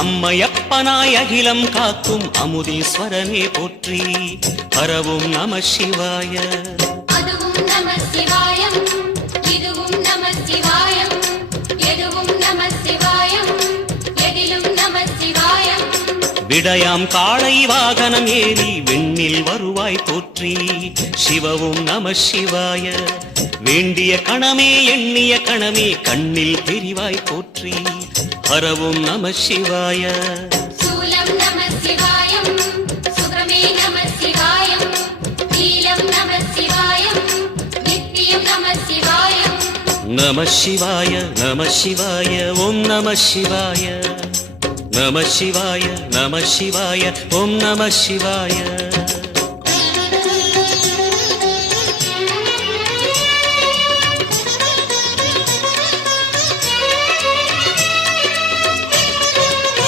அம்மையப்பனாய் அகிலம் காக்கும் அமுதீஸ்வரனே போற்றி. பரவும் நம சிவாய. அதுவும் நம சிவாயம், இதுவும் நம சிவாயம், எதுவும் நம சிவாயம், எதிலும் நம சிவாயம். விடயாம் காளை வாகனம் ஏறி விண்ணில் வருவாய் போற்றி. சிவவும் நம சிவாய. வேண்டிய கணமே எண்ணிய கணமே கண்ணில் தெரிவாய் போற்றி. ஹரவும் நம சிவாய. சூலம் நம சிவாயம், சுகமே நம சிவாயம், நீலம் நம சிவாயம், நித்தியம் நம சிவாயம். நம சிவாய நம சிவாய ஓம் நம சிவாய. நம சிவாய நம சிவாய ஓம் நம சிவாய.